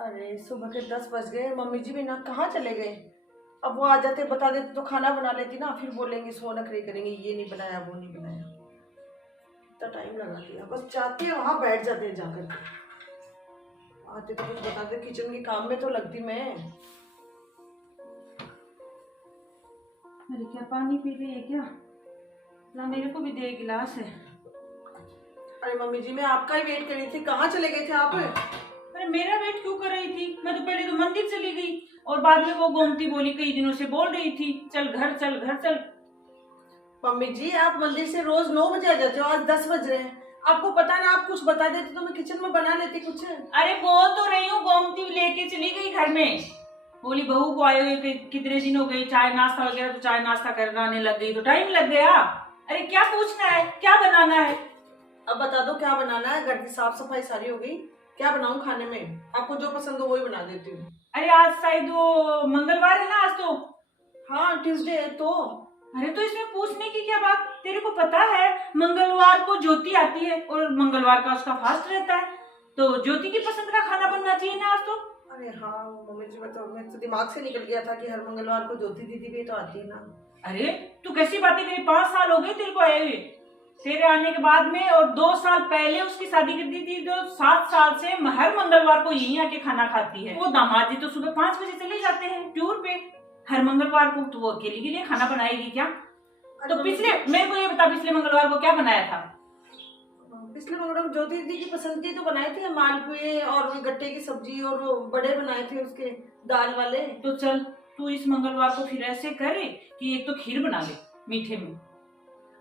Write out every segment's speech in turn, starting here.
अरे सुबह के 10 बज गए, मम्मी जी भी ना कहाँ चले गए। अब वो आ जाते बता देते तो खाना बना लेती ना, फिर बोलेंगे सो नखरे करेंगे, ये नहीं बनाया वो नहीं बनाया। इतना टाइम लगा दिया, बस जाते हैं वहां बैठ जाते हैं जाकर के। आते तो कुछ बताते, किचन के काम में तो लगती मैं। अरे क्या पानी पी रही है क्या? ला मेरे को भी दे गिलास है। अरे मम्मी जी मैं आपका ही वेट कर रही थी, कहाँ चले गए थे आप? अरे मेरा वेट क्यों कर रही थी? मैं तो पहले तो मंदिर चली गई और बाद में वो गोमती बोली, कई दिनों से बोल रही थी चल घर चल घर चल। मम्मी जी आप मंदिर से रोज 9 बजे आ जाते हो, आज 10 बज रहे हैं। आपको पता ना, आप कुछ बता देते तो मैं किचन में बना लेती कुछ। अरे बोल तो रही हूँ, गोमती लेके चली गई घर में। बोली बहू को आए हुए कितने दिन हो गए, चाय नाश्ता वगैरह, तो चाय नाश्ता कराने लग गई तो टाइम लग गया। अरे क्या पूछना है, क्या बनाना है? अब बता दो क्या बनाना है। घर की साफ सफाई सारी हो गई, क्या बनाऊं खाने में? आपको जो पसंद हो वही बना देती हूँ। अरे आज शायद वो मंगलवार है ना आज तो। हाँ ट्यूसडे है तो। अरे तो इसमें पूछने की क्या बात, तेरे को पता है मंगलवार को ज्योति आती है और मंगलवार का उसका फास्ट रहता है, तो ज्योति की पसंद का खाना बनना चाहिए ना आज तो। अरे हाँ मम्मी जी, मैं तो दिमाग से निकल गया था कि हर मंगलवार को ज्योति दीदी भी तो आती है ना। अरे तू कैसी बातें करी, 5 साल हो गए तेरे को आए हुए, तेरे आने के बाद में, और 2 साल पहले उसकी शादी कर दी थी, जो 7 साल से हर मंगलवार को यहीं आके खाना खाती है। वो दामाद जी तो सुबह 5 बजे चले जाते हैं टूर पे हर मंगलवार को, तो वो अकेले के लिए खाना बनाएगी क्या? तो पिछले, मेरे को ये बता, पिछले मंगलवार को क्या बनाया था? पिछले मंगलवार को ज्योति दीदी की पसंद की तो बनाए थे मालपुए और वो गट्टे की सब्जी, और वो बड़े बनाए थे उसके दाल वाले। तो चल तू इस मंगलवार को फिर ऐसे करे कि एक तो खीर बना ले मीठे में,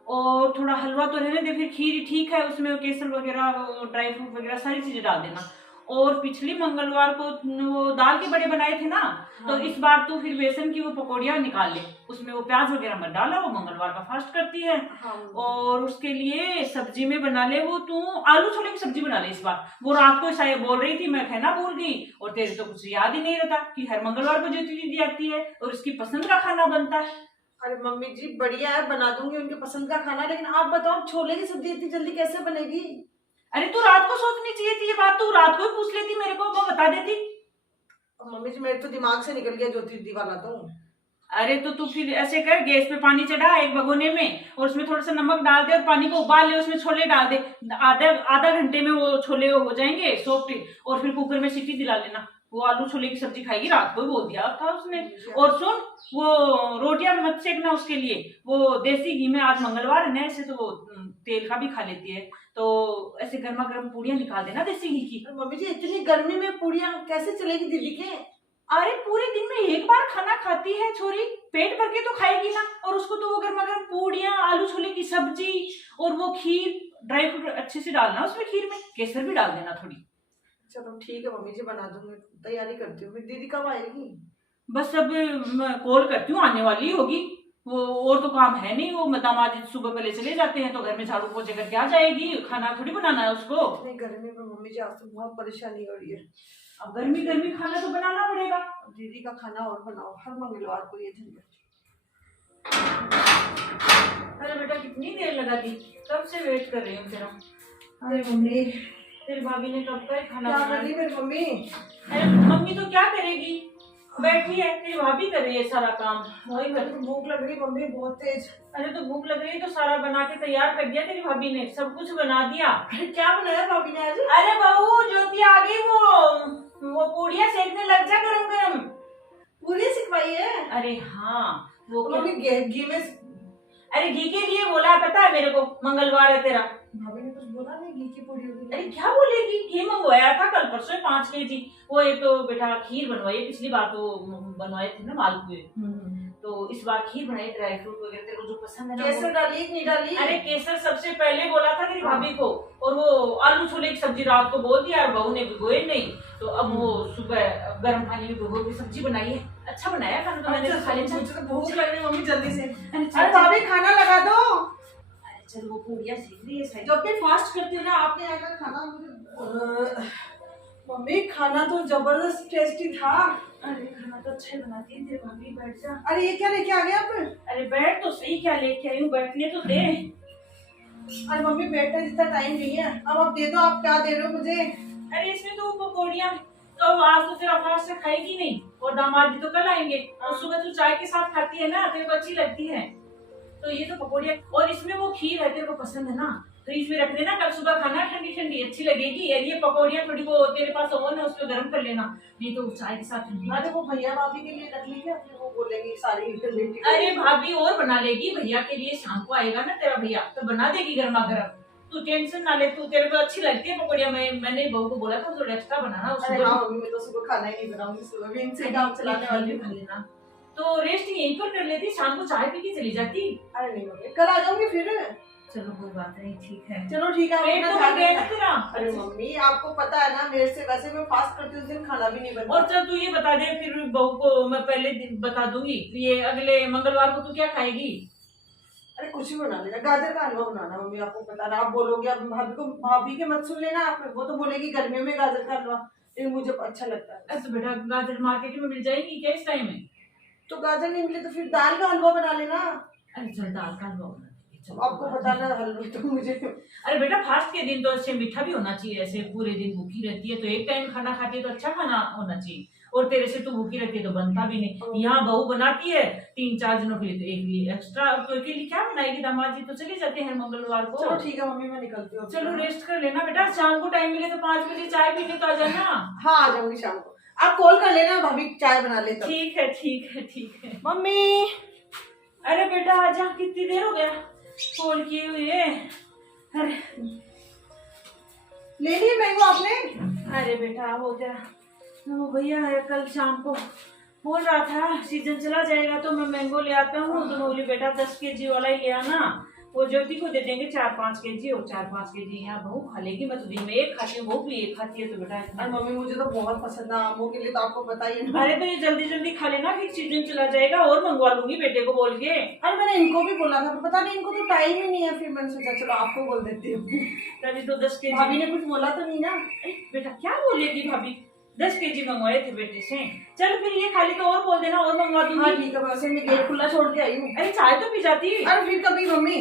और थोड़ा हलवा तो रहने दे, फिर खीर ठीक है, उसमें केसर वगैरह ड्राई फ्रूट वगैरह सारी चीजें डाल देना। और पिछली मंगलवार को वो दाल के बड़े बनाए थे ना, हाँ। तो इस बार तू फिर बेसन की वो पकौड़ियाँ निकाल ले, उसमें वो प्याज वगैरह मत डाला, वो मंगलवार का फास्ट करती है। हाँ। और उसके लिए सब्जी में बना ले वो तू आलू छोले की सब्जी बना ले इस बार। वो रात को शायद बोल रही थी, मैं कहना भूल गई, और तेरे तो कुछ याद ही नहीं रहता कि हर मंगलवार को ज्योति दीदी आती है और उसकी पसंद का खाना बनता है। अरे मम्मी जी बढ़िया है, बना दूंगी उनके पसंद का खाना, लेकिन आप बताओ छोले की सब्जी इतनी जल्दी कैसे बनेगी? अरे तू रात को सोचनी चाहिए थी ये बात, तू रात को ही पूछ लेती मेरे को, वो बता देती। मम्मी जी मेरे तो दिमाग से निकल गया ज्योति दीदी वाला तो। अरे तो तू फिर ऐसे कर, गैस पे पानी चढ़ा एक भगोने में, और उसमें थोड़ा सा नमक डाल दे और पानी को उबाल ले, उसमें छोले डाल दे, आधा घंटे में वो छोले हो जाएंगे सॉफ्ट, और फिर कुकर में सीटी दिला लेना। वो आलू छोले की सब्जी खाएगी, रात को ही बोल दिया था उसने। और सुन, वो रोटियां मत सेकना उसके लिए, वो देसी घी में, आज मंगलवार है ना, ऐसे तो वो तेल का भी खा लेती है, तो ऐसे गर्मा गर्म पूड़ियां निकाल देना देसी घी की। मम्मी जी इतनी गर्मी में पूड़ियां कैसे चलेगी दीदी के? अरे पूरे दिन में एक बार खाना खाती है छोरी, पेट भर के तो खाएगी ना, और उसको तो वो गर्मा गर्म पूड़ियां, आलू छोले की सब्जी और वो खीर, ड्राई फ्रूट अच्छे से डालना उसमें, खीर में केसर भी डाल देना थोड़ी। चलो ठीक है मम्मी जी, बना दूंगी, तैयारी करती हूँ। फिर दीदी कब आएगी? बस अब मैं कॉल करती हूँ, आने वाली होगी वो, और तो काम है नहीं, वो दामाद जी सुबह पहले चले जाते हैं तो घर में झाड़ू पोछे करके आ जाएगी, खाना थोड़ी बनाना है उसको। नहीं गर्मी में मम्मी जी आज तो बहुत परेशानी हो रही है। अब गर्मी गर्मी खाना तो बनाना पड़ेगा। दीदी का खाना और बनाओ, हर मंगलवार को ये झंझट। अरे बेटा कितनी देर लगा दी, कब से वेट कर रही हूँ तेरा। अरे मम्मी तेरी भाभी ने कब का ही खाना क्या बनाया। कर रही मेरी मम्मी? अरे मम्मी तो क्या करेगी, बैठी है, तेरी भाभी कर रही है सारा काम, वही कर। तो भूख लग रही मम्मी बहुत तेज। अरे तो भूख लग रही है तो सारा बना के तैयार कर दिया तेरी भाभी ने, सब कुछ बना दिया। अरे क्या बनाया भाभी ने आज? अरे बहू ज्योति आ गई, वो पूड़ियां सेकने लग जा गरम गरम। पूरी सिखवाई है? अरे हाँ वो मम्मी घी में। अरे घी के लिए बोला है, पता है मेरे को, मंगलवार है तेरा। भाभी ने कुछ बोला नहीं घी की पूरी होगी? अरे क्या बोलेगी, घी मंगवाया था कल परसों 5 kg, वो एक तो बेटा खीर बनवाई, पिछली बार तो बनवाए थे ना मालपुए, तो इस बार खीर बनाई, ड्राई फ्रूट वगैरह तेरे को जो पसंद है ना। केसर डाली नहीं डाली? अरे केसर सबसे पहले बोला था तेरी भाभी को, और वो आलू छोले की सब्जी रात को बोल दिया और बहू ने भिगोए नहीं, तो अब वो सुबह गर्म पानी में भिगो के सब्जी बनाई है। अच्छा बनाया खाना तो, मैंने खा लिया। मुझे तो भूख लग रही मम्मी जल्दी से। अरे अरे भाभी खाना लगा दो। चल वो पूड़ियां सीख रही है, जब भी फास्ट करती हूँ ना आपने आकर खाना मुझे। मम्मी खाना तो जबरदस्त टेस्टी था। अरे खाना तो अच्छा ही बनाती है तेरी भाभी, बैठ जा। अरे ये क्या लेके आ गए आप? अरे बैठ तो सही, क्या लेके आई हूँ, बैठने तो दे। अरे मम्मी बैठने जितना टाइम नहीं है, अब आप दे दो, आप क्या दे रहे हो मुझे? अरे इसमें तो पकौड़ियाँ तो आज तो तेरा फास्ट से खाएगी नहीं, और दामाद जी तो कल आएंगे, और सुबह तू चाय के साथ खाती है ना, तेरे को अच्छी लगती है। तो ये तो पकौड़ियाँ, और इसमें वो खीर है तेरे को पसंद है ना, फ्रिज में रख देना, कल सुबह खाना, ठंडी ठंडी अच्छी लगेगी। और ये पकौड़ियाँ थोड़ी को तेरे पास ओवन है उसमें गर्म कर लेना, नहीं तो चाय के साथ ठंडी। अरे वो भैया भाभी के लिए रख ली क्या, फिर वो बोलेंगी सारी बेटी। अरे भाभी और बना लेगी, भैया के लिए शाम को आएगा ना तेरा भैया, तो बना देगी गर्मा गर्म। तू टेंशन ना ले, तू तेरे को अच्छी लगती है पकौड़ियाँ, मैंने बहू को बोला था थोड़ा एक्स्ट्रा बनाना। अरे हाँ मम्मी, मैं तो सुबह खाना ही नहीं बनाऊंगी, सुबह भी इनसे काम चलाने वाली खा लेना, तो रेस्ट यहीं पर कर लेती, शाम को चाय पी के चली जाती। अरे नहीं मम्मी, कल आ जाऊंगी फिर। चलो कोई बात नहीं, ठीक है। चलो ठीक है। पेट तो भर गया ना तेरा। अरे मम्मी आपको पता है ना, मेरे से वैसे मैं फास्ट करती हूँ, उस दिन खाना भी नहीं बनता। और चल तू ये बता दे, फिर बहू को मैं पहले दिन बता दूंगी, ये अगले मंगलवार को तू क्या खाएगी? अरे कुछ भी बना लेना, गाजर का हलवा बनाना मम्मी, आपको पता ना, आप बोलोगे अब भाभी को, भाभी के मत सुन लेना आप, वो तो बोलेगी गर्मियों में गाजर का हलवा, लेकिन मुझे अच्छा लगता है। ऐसे बेटा गाजर मार्केट में मिल जाएगी क्या इस टाइम में? तो गाजर नहीं मिले तो फिर दाल का हलवा बना लेना। अरे चल दाल का हलवा बना देंगे, चलो। आपको बताना हलवा तो मुझे। अरे बेटा फास्ट के दिन तो ऐसे मीठा भी होना चाहिए, ऐसे पूरे दिन भूखी रहती है तो एक टाइम खाना खाती है तो अच्छा खाना होना चाहिए, और तेरे से तू भूखी रहती है तो बनता भी नहीं। यहाँ बहू बनाती है 3-4 दिनों के लिए, तो एक लिए एक्स्ट्रा, तो के लिए क्या बनाएगी? दामाद जी तो चले जाते हैं मंगलवार को। चलो ठीक है मम्मी, मैं निकलती हूँ। चलो रेस्ट कर लेना बेटा, शाम को टाइम मिले तो 5 बजे चाय पीने तो आ जाना। हाँ आ जाऊंगी शाम को, आप कॉल कर लेना, भाभी चाय बना ले। ठीक है ठीक है ठीक है। मम्मी अरे बेटा आजा, कितनी देर हो गया कॉल किए हुए। अरे ले लिए मैंगो आपने? अरे बेटा हो गया, वो भैया है कल शाम को बोल रहा था सीजन चला जाएगा तो मैं मैंगो ले आता हूँ, तो मैं बोली बेटा 10 केजी वाला ही ले आना, वो ज्योति को दे देंगे 4-5 केजी, और 4-5 केजी यहाँ बहू खा लेगी, मैं तो दिन में एक खाती हूँ, बहू भी एक खाती है, तो बेटा अरे मम्मी मुझे तो बहुत पसंद है आमों के लिए, तो आपको पता ही है ना। अरे तो ये जल्दी जल्दी खा लेना, फिर सीजन चला जाएगा, और मंगवा लूंगी बेटे को बोल के। अरे मैंने इनको भी बोला था, पता नहीं इनको तो टाइम ही नहीं है, फिर मैंने सोचा चलो आपको बोल देती हूँ। तभी तो 10 केजी। भाभी ने कुछ बोला तो नहीं ना? बेटा क्या बोलेगी भाभी, 10 केजी मंगवाए थे बेटे से। चल फिर ये खाली तो और बोल देना, और मंगवा दूंगी। हाँ ठीक है, वैसे मैं गेट खुला छोड़ के आई हूँ। अरे चाय तो पी जाती। अरे फिर कभी मम्मी।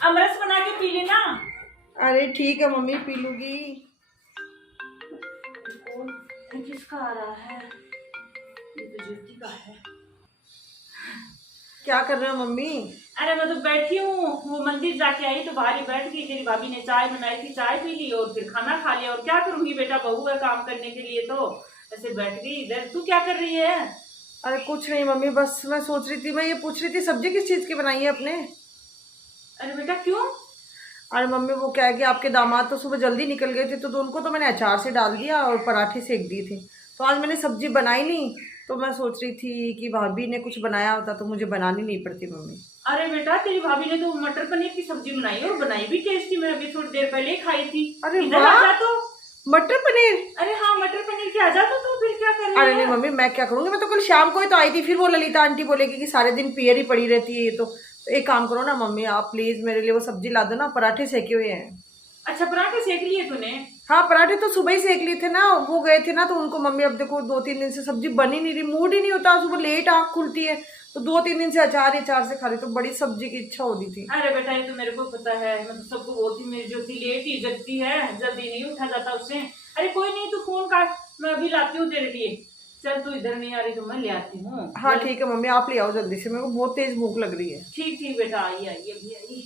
अमरस बना के पी लेना। अरे ठीक है मम्मी, पी लूंगी। कौन किसका आ रहा है? ये तो ज्योति का है। क्या कर रहे हो मम्मी? अरे मैं तो बैठी हूँ, वो मंदिर जाके आई तो बाहर ही बैठ गई, तेरी भाभी ने चाय बनाई थी, चाय पी ली और फिर खाना खा लिया, और क्या करूंगी बेटा, बहू है काम करने के लिए, तो ऐसे बैठ गई इधर। तू क्या कर रही है? अरे कुछ नहीं मम्मी, बस मैं सोच रही थी, मैं ये पूछ रही थी सब्जी किस चीज की बनाई है आपने? अरे बेटा क्यों? अरे मम्मी वो क्या है कि आपके दामाद तो सुबह जल्दी निकल गए थे, तो उनको तो मैंने अचार से डाल दिया और पराठे सेक दिए थे, तो आज मैंने सब्जी बनाई नहीं, तो मैं सोच रही थी कि भाभी ने कुछ बनाया होता तो मुझे बनानी नहीं पड़ती मम्मी। अरे बेटा तेरी भाभी ने तो मटर पनीर की सब्जी बनाई और बनाई भी टेस्टी, मैं अभी थोड़ी देर पहले ही खाई थी। अरे इधर वाह! आ जा तो। मटर पनीर? अरे हाँ मटर पनीर की आ जा तो फिर क्या कर रही अरे है? नहीं मम्मी, मैं क्या करूंगी, मैं तो कल शाम को ही तो आई थी, फिर वो ललिता आंटी बोलेगी कि सारे दिन पियर ही पड़ी रहती है ये तो एक काम करो ना मम्मी, आप प्लीज मेरे लिए वो सब्जी ला दो ना, पराठे सेके हुए हैं। अच्छा पराठे सेक लिए तूने? हाँ पराठे तो सुबह ही सेक लिए थे ना, वो गए थे ना, तो उनको मम्मी अब देखो 2-3 दिन से सब्जी बनी नहीं रही, मूड ही नहीं होता, सुबह लेट आँख खुलती है, तो 2-3 दिन से अचार से खा रही, तो बड़ी सब्जी की इच्छा हो रही थी। अरे बेटा ये तो मेरे को पता है, मैं तो सबको बोलती मेरी ज्योति लेट ही जगती है, जल्दी नहीं उठा जाता उससे। अरे कोई नहीं, तू फोन काट, मैं अभी लाती हूँ तेरे लिए। चल तू इधर नहीं आ रही तो मैं ले आती हूँ। हाँ ठीक है मम्मी, आप ले आओ जल्दी से, मेरे को बहुत तेज भूख लग रही है। ठीक ठीक बेटा, आई आई अभी आई।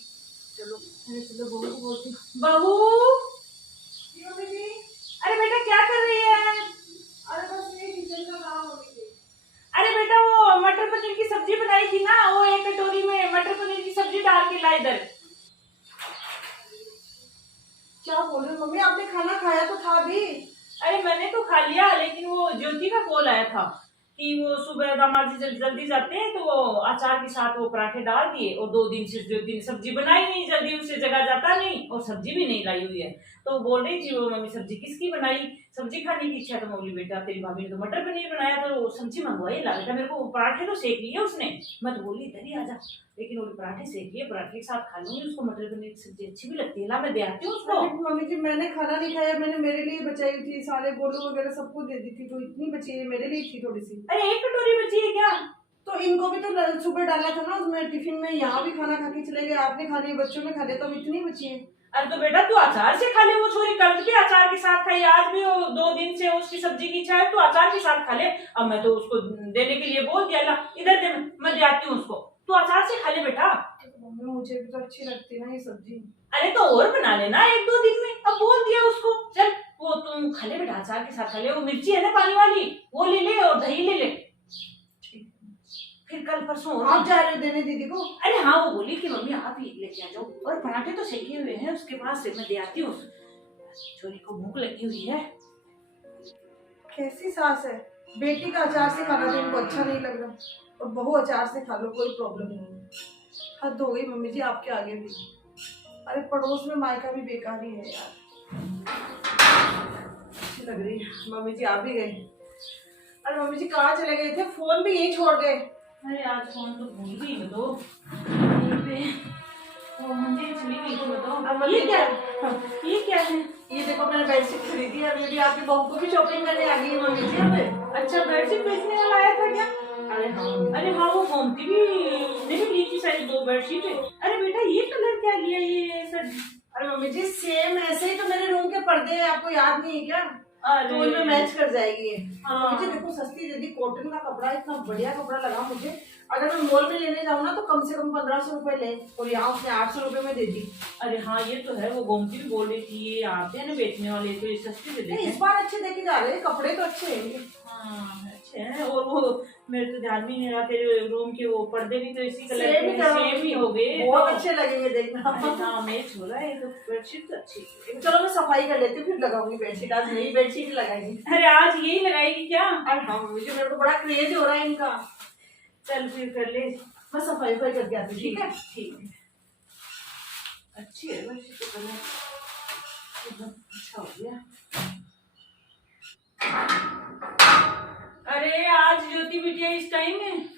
चलो चलो बहू को बोलती हूँ। बहू अरे बेटा क्या कर रही है? अरे बस ये किचन का काम हो रही है। अरे बेटा वो मटर पनीर की सब्जी बनाई थी ना, वो एक कटोरी में मटर पनीर की सब्जी डाल के ला इधर। क्या बोल रहे हो मम्मी, आपने खाना खाया तो था भी? अरे मैंने तो खा लिया, लेकिन वो ज्योति का कॉल आया था कि वो सुबह दामाद जी जल्दी जाते हैं, तो वो अचार के साथ वो पराठे डाल दिए, और 2 दिन से ज्योति ने सब्जी बनाई नहीं, जल्दी उससे जगह जाता नहीं, और सब्जी भी नहीं लाई हुई है, तो बोल रही थी वो मम्मी सब्जी किसकी बनाई, सब्जी खाने की इच्छा। तो बोली बेटा तेरी भाभी ने तो मटर पनीर बनाया, तो वो सब्जी मंगवाई ला बेटा, मेरे को पराठे तो सेक लिए उसने, मैं तो बोली इधर ही आ जा, लेकिन वो पराठे सेक लिए, पराठे के साथ खा लूंगी, उसको मटर पनीर की सब्जी अच्छी भी लगती है, ला मैं दे आती हूँ उसको। मम्मी जी मैंने खाना नहीं खाया, मैंने मेरे लिए बचाई थी, सारे गोलू वगैरह सबको दे दी थी, तो इतनी बची है, मेरे लिए थी थोड़ी सी। अरे 1 कटोरी बची है क्या? तो इनको भी तो सुबह डाला था ना उसमें टिफिन में, यहाँ भी खाना खा के चले गए, आपने खा लिया, बच्चों ने खा लिया, तो अब इतनी बची है। अरे तो बेटा तू अचार से खा ले, वो छोरी कल भी अचार के साथ खाई, आज भी वो 2 दिन से उसकी सब्जी की इच्छा है, तू अचार के साथ खा ले। अब मैं तो उसको देने के लिए बोल दिया, ला इधर दे, मैं दे आती हूँ उसको, तू अचार से खा ले बेटा। मम्मी मुझे भी तो अच्छी लगती है ना ये सब्जी। अरे तो और बना लेना 1-2 दिन में, अब बोल दिया उसको, चल वो तुम खा ले बेटा, अचार के साथ खा ले, वो मिर्ची है ना पानी वाली वो ले ले और दही ले ले, फिर कल परसों आप जा रहे हो देने दीदी को? अरे हाँ वो बोली कि मम्मी आप ही लेके आ जाओ, और पराठे तो सेके हुए हैं उसके पास से, मैं दे आती हूँ, छोरी को भूख लगी हुई है। कैसी सास है, बेटी का अचार से खाना तो इनको अच्छा नहीं लग रहा, और बहू अचार से खा लो कोई प्रॉब्लम नहीं। हद हो गई मम्मी जी आपके आगे भी। अरे पड़ोस में मायका भी बेकार ही है यार। अच्छी लग रही है। मम्मी जी आप भी गए? अरे मम्मी जी कहाँ चले गए थे, फोन भी यहीं छोड़ गए? अरे आज फोन तो भूल गई मैं तो, यहीं पे वो मंदिर चली गई तो बताओ। ये क्या है, ये क्या है? ये देखो मैंने बेडशीट खरीदी है, मेरी आपकी बहू को भी शॉपिंग करने आ गई है मम्मी जी अब। अच्छा बेडशीट बेचने वाला आया था क्या? अरे हाँ वो गोमती भी ने भी ली थी शायद 2 बेडशीट। अरे बेटा ये कलर क्या लिया ये सर? अरे मम्मी जी सेम ऐसे ही तो मेरे रूम के पर्दे हैं, आपको याद नहीं है क्या? अरे तो उनमें मैच कर जाएगी ये। हाँ। मुझे देखो सस्ती दीदी, कॉटन का कपड़ा, इतना बढ़िया कपड़ा लगा मुझे। अगर मैं मॉल में लेने जाऊँ ना तो कम से कम 1500 रुपए ले, और यहाँ उसने 800 रुपए में दे दी। अरे हाँ ये तो है, वो गोमती भी बोल रही थी ये आते हैं ना बेचने वाले तो ये सस्ते दे देते इस बार अच्छे देखे जा रहे हैं, कपड़े तो अच्छे हैं ये। हाँ अच्छे हैं, और वो मेरे तो ध्यान भी नहीं रहा, तेरे रूम के वो पर्दे भी तो इसी कलर सेम के सेम ही हो गए, बहुत अच्छे लगेंगे देखना। हाँ मैच हो रहा है, तो बेडशीट तो अच्छी है। चलो मैं सफाई कर लेती हूँ फिर लगाऊंगी बेडशीट, आज नई बेडशीट लगाएंगी। अरे आज यही लगाएगी क्या? हाँ मुझे, मेरे को बड़ा क्रेज हो रहा है इनका। चल फिर कर ले, मैं सफाई करके आती हूँ, ठीक है? ठीक है, अच्छी है बेडशीट तो कलर एकदम अच्छा हो गया। अरे आज ज्योति बिटिया इस टाइम में?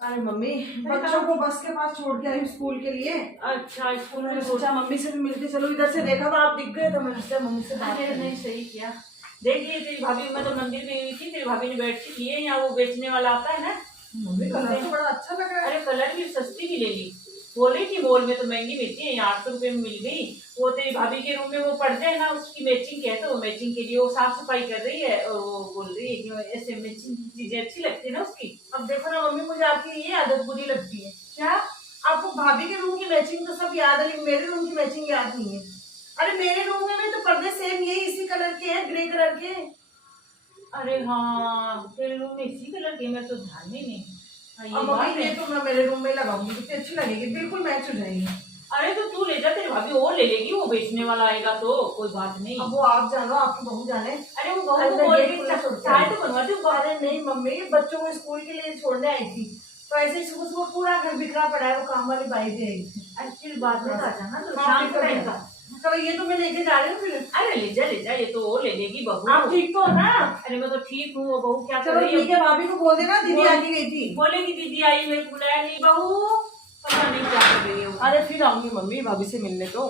अरे मम्मी बच्चों को बस के पास छोड़ के आई हूँ स्कूल के लिए। अच्छा स्कूल मैंने में सोचा मम्मी से भी मिलके चलो, इधर से देखा था आप दिख गए तो मैंने सोचा मम्मी से बात अरे कर नहीं सही किया। देखिए तेरी भाभी, मैं तो मंदिर में गई थी, तेरी भाभी ने बेडशीट ली है, यहाँ वो बेचने वाला आता है ना, मम्मी कलर तो बड़ा अच्छा लग रहा है। अरे कलर भी सस्ती भी ले ली, बोल रही थी मॉल में तो महंगी मिलती है, यहाँ 800 रुपए में मिल गई। वो तेरी भाभी के रूम में वो पर्दे है ना उसकी मैचिंग है, तो वो मैचिंग के लिए वो साफ सफाई कर रही है, और वो बोल रही है कि ऐसे मैचिंग की चीजें अच्छी लगती है ना उसकी। अब देखो ना मम्मी, मुझे आपकी ये आदत बुरी लगती है। क्या? आपको भाभी के रूम की मैचिंग तो सब याद है, लेकिन मेरे रूम की मैचिंग याद नहीं है। अरे मेरे रूम में तो पर्दे सेम यही इसी कलर के हैं, ग्रे कलर के। अरे हाँ तेरे रूम में इसी कलर के, मैं तो ध्यान में नहीं। हाँ, ये अब बात मम्मी ये है। तो मैं मेरे रूम में लगाऊंगी, कितनी अच्छी लगेगी, बिल्कुल मैच हो जाएगी। अरे तो तू ले जा, तेरी भाभी और ले लेगी, वो बेचने वाला आएगा तो कोई बात नहीं। अब वो आप जानो, आपकी बहू जाने। अरे वो बहू को अंदर बोल गेट के खुला छोड़ के चाय आई। तो बनवा दे। अरे नहीं मम्मी, बच्चों को स्कूल के लिए छोड़ने आई थी, तो ऐसे ही सुबह सुबह पूरा घर बिखरा पड़ा है, वो काम वाली बाई भी आई थी। फिर बाद में आ जाना तो हाँ, शाम फिर को टाइम का। चलो ये तो मैं लेके जा रही हूँ फिर। अरे ले जा, ये तो वो ले लेगी बहू। आप ठीक तो हो ना? अरे मैं तो ठीक हूँ, वो बहू क्या कर चलो रही ठीक है, भाभी को बोल देना दीदी आके गई थी। बोलेगी दीदी आई, मेरे को बुलाया नहीं, बहू पता नहीं क्या कर रही है वो। अरे फिर आऊंगी मम्मी भाभी से मिलने तो।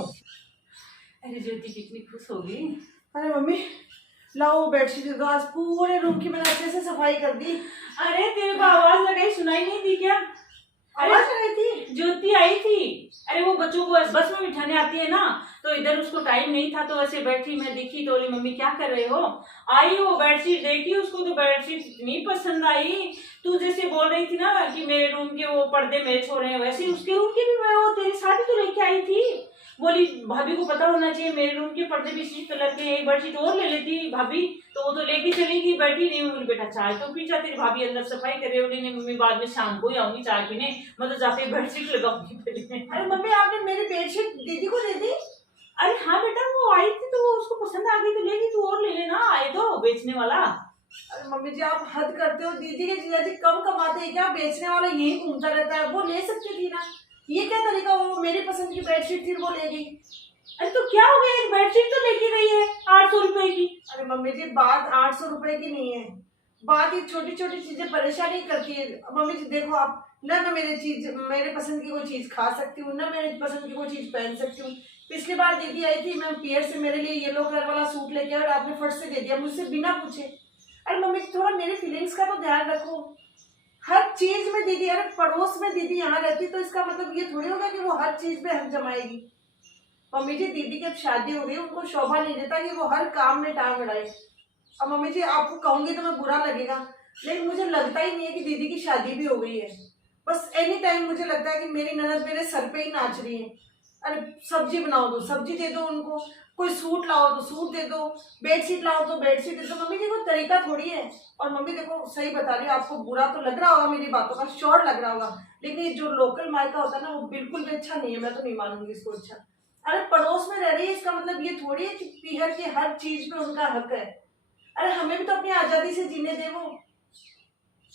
अरे ज्योति कितनी खुश हो गई। अरे मम्मी लाओ बेडशीट दे दो, आज पूरे रूम की मैंने अच्छे से सफाई कर दी। अरे तेरे को आवाज लगाई सुनाई नहीं दी क्या? आवाज आ रही थी? ज्योति आई थी। अरे वो बच्चों को बस में बिठाने आती है ना, तो इधर उसको टाइम नहीं था, तो ऐसे बैठी, मैं दिखी तो बोली मम्मी क्या कर रहे हो? आई वो बेडशीट देखी, उसको तो बेडशीट इतनी पसंद आई। तू जैसे बोल रही थी ना कि मेरे रूम के वो पर्दे मैच हो रहे हैं, वैसे उसके रूम के भी मैं वो तेरी साड़ी तो लेके आई थी। बोली भाभी को पता होना चाहिए, मेरे रूम के पर्दे भी इसी कलर के, एक बेडशीट और ले लेती भाभी, तो वो तो लेके चलेगी, बैठी नहीं हूँ। बेटा चाय तो पी जा, तेरी भाभी अंदर सफाई कर रही होगी। नहीं मम्मी बाद में शाम को ही आऊंगी चाय पीने, मैं तो जाके बेडशीट लगाऊंगी पहले। अरे मम्मी आपने मेरी बेडशीट दीदी को दे दी? अरे हाँ बेटा वो आई थी तो वो उसको पसंद आ गई तो लेगी, तू और ले लेना, आए तो बेचने वाला। अरे मम्मी जी आप हद करते हो, दीदी के जीजाजी कम कमाते हैं क्या? बेचने वाला यही घूमता रहता है, वो ले सकती थी ना, ये क्या तरीका? वो मेरी पसंद की बेडशीट थी वो ले गई। अरे तो क्या हो गया, एक बेडशीट तो लेके गई है 800 रुपए की। अरे मम्मी जी बात 800 रुपए की नहीं है, बात ये छोटी छोटी चीजें परेशानी करती है। मम्मी जी देखो आप ना मेरे पसंद की कोई चीज खा सकती हूँ, ना मेरे पसंद की कोई चीज पहन सकती हूँ। पिछली बार दीदी आई थी, मैं पियर से मेरे लिए येलो कलर वाला सूट लेके आया और आपने फट से दे दिया मुझसे बिना पूछे। अरे मम्मी थोड़ा मेरी फीलिंग्स का तो ध्यान रखो, हर चीज में दीदी, अरे पड़ोस में दीदी यहाँ रहती तो इसका मतलब ये थोड़ी होगा कि वो हर चीज पे हक जमाएगी। मम्मी जी दीदी की अब शादी हो गई, उनको शोभा नहीं देता कि वो हर काम में टांग अड़ाए। अब मम्मी जी आपको कहूंगी तो मैं बुरा लगेगा, लेकिन मुझे लगता ही नहीं है कि दीदी की शादी भी हो गई है। बस एनी टाइम मुझे लगता है कि मेरी ननद मेरे सर पे ही नाच रही है। अरे सब्जी बनाओ तो सब्जी दे दो उनको, कोई सूट लाओ तो सूट दे दो, बेडशीट लाओ तो बेडशीट दे दो। मम्मी जी वो तरीका थोड़ी है। और मम्मी देखो सही बता रही हूँ, आपको बुरा तो लग रहा होगा मेरी बातों का, श्योर लग रहा होगा, लेकिन ये जो लोकल मायका होता है ना वो बिल्कुल भी अच्छा नहीं है। मैं तो नहीं मानूंगी इसको अच्छा। अरे पड़ोस में रह रही है इसका मतलब ये थोड़ी है कि पीहर की हर चीज पे उनका हक है। अरे हमें भी तो अपनी आजादी से जीने दे वो।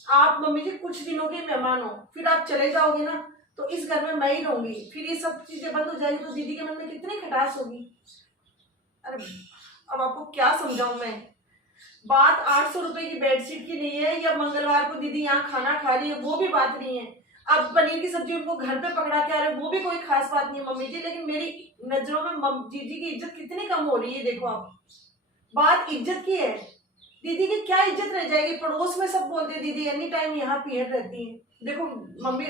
आप मम्मी जी कुछ दिनों के मेहमान हो, फिर आप चले जाओगे ना तो इस घर में मैं ही रहूंगी, फिर ये सब चीजें बंद हो जाएगी तो दीदी के मन में कितनी खटास होगी। अरे अब आपको क्या समझाऊं मैं। बात 800 रुपए की बेडशीट की नहीं है, या मंगलवार को दीदी यहाँ खाना खा रही है वो भी बात नहीं है। अब पनीर की सब्जी उनको घर पे पकड़ा के आ रहे वो भी कोई खास बात नहीं है मम्मी जी, लेकिन मेरी नजरों में जीजी की इज्जत कितनी कम हो रही है देखो आप। बात इज्जत की है, दीदी की क्या इज्जत रह जाएगी। पड़ोस में सब बोलते हैं दीदी एनी टाइम यहाँ पीहर रहती है। देखो मम्मी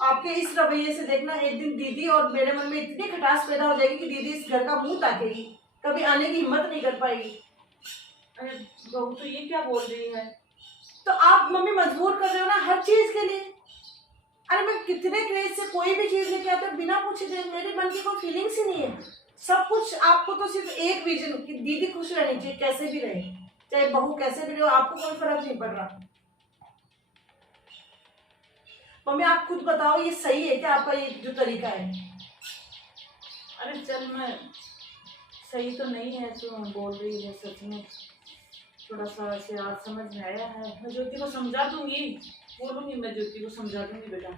आपके इस रवैये से देखना एक दिन दीदी और मेरे मन में इतनी खटास पैदा हो जाएगी कि दीदी इस घर का मुंह ताकेगी, कभी आने की हिम्मत नहीं कर पाएगी। अरे बहू तो ये क्या बोल रही है? तो आप मम्मी मजबूर कर रहे हो ना हर चीज के लिए। अरे मैं कितने क्रेज से कोई भी चीज लेके आते बिना पूछे दे, मेरे मन की कोई फीलिंग्स ही नहीं है। सब कुछ आपको तो सिर्फ एक विजन कि दीदी खुश रहनी चाहिए, कैसे भी रहे, चाहे बहू कैसे भी रहे, आपको कोई फर्क नहीं पड़ रहा। मम्मी आप खुद बताओ ये सही है क्या आपका ये जो तरीका है? अरे चल मैं सही तो नहीं है तो बोल रही है, सच में थोड़ा सा ऐसे आज समझ में आया है। मैं ज्योति को समझा दूंगी, बोलूंगी मैं ज्योति को समझा दूंगी बेटा,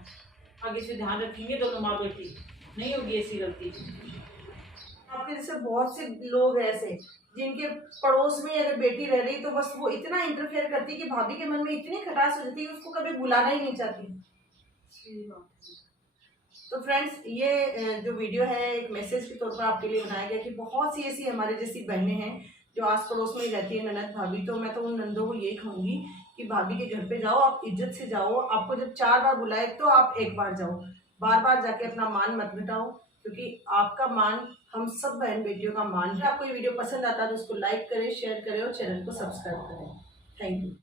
आगे से ध्यान रखेंगे दोनों माँ बेटी, नहीं होगी ऐसी गलती। आपके जैसे बहुत से लोग हैं ऐसे जिनके पड़ोस में अगर बेटी रह रही तो बस वो इतना इंटरफेयर करती कि भाभी के मन में इतनी खटास हो जाती है उसको कभी बुलाना ही नहीं चाहती। सही बात है। तो फ्रेंड्स ये जो वीडियो है एक मैसेज के तौर पर आपके लिए बनाया गया कि बहुत सी ऐसी हमारे जैसी बहनें हैं जो आस पड़ोस में ही रहती है ननद भाभी। तो मैं तो उन नंदों को यही कहूंगी कि भाभी के घर पे जाओ, आप इज्जत से जाओ। आपको जब 4 बार बुलाए तो आप एक बार जाओ, बार बार जाके अपना मान मत घटाओ, क्योंकि आपका मान हम सब बहन बेटियों का मान है। आपको ये वीडियो पसंद आता है तो उसको लाइक करें, शेयर करें और चैनल को सब्सक्राइब करें। Thank you.